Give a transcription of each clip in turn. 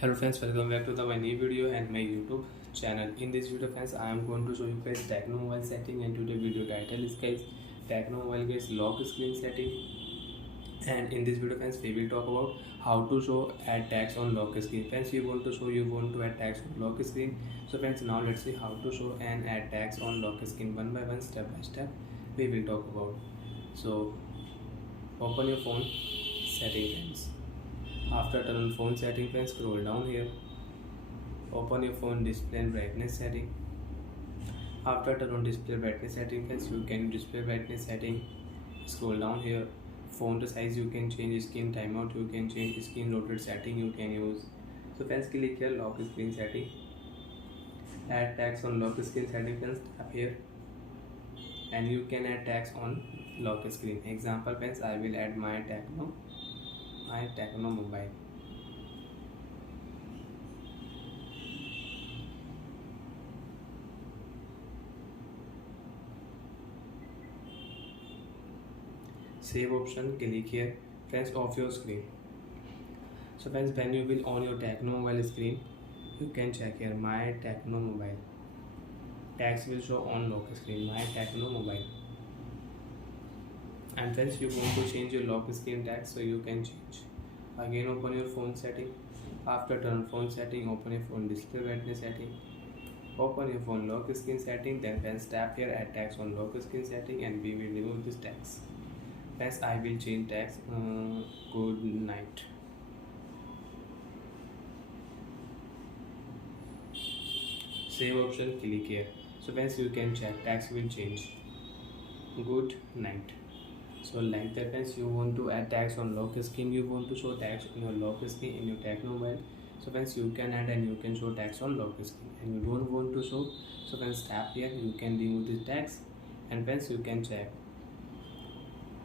Hello friends, welcome back to my new video and my YouTube channel. In this video friends, I am going to show you guys Tecno mobile setting, and today video title is guys Tecno mobile guys lock screen setting. And in this video friends, we will talk about how to show add tags on lock screen. Friends, you want to add tags on lock screen. So friends, now let's see how to show and add tags on lock screen one by one, step by step. We will talk about. So open your phone setting friends. After turn on phone setting friends, scroll down here. Open your phone display and brightness setting. After turn on display brightness setting friends, you can display brightness setting. Scroll down here. Font size you can change, screen timeout you can change, screen rotate setting you can use. So friends, click here lock screen setting. Add tags on lock screen setting friends, tap here and you can add tags on lock screen. Example friends, I will add my Tecno mobile. Save option, click here friends, off your screen. So friends, when you will on your Tecno mobile screen, you can check here my Tecno mobile. Tags will show on lock screen, my Tecno mobile. And friends, you want to change your lock screen tag, so you can change. Again open your phone setting. After turn phone setting, open your phone display brightness setting. Open your phone lock screen setting. Then friends, tap here add tags on lock screen setting and we will remove this tags. Friends, I will change tags good night. Save option, click here. So friends, you can check tags will change good night. So like that friends, you want to add tags on lock screen, you want to show tags on your lock screen in your Tecno mobile. So friends, you can add and you can show tags on lock screen. And you don't want to show, so friends, tap here, you can remove these tags. And friends, you can check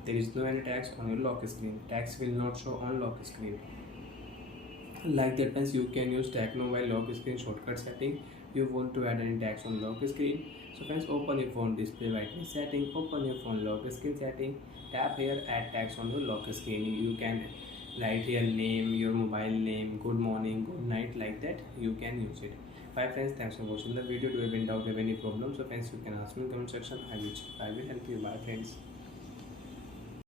there is no any tags on your lock screen. Tags will not show on lock screen. Like that friends, you can use Tecno mobile lock screen shortcut setting. You want to add any tags on lock screen. So friends, open your phone display brightness setting, open your phone lock screen setting, tap here add tags on your lock screen. You can write here name, your mobile name, good morning, good night, like that you can use it. Bye friends, thanks for watching the video. Do you have any doubt, have any problem? So friends, you can ask me in comment section. I will help you. Bye friends.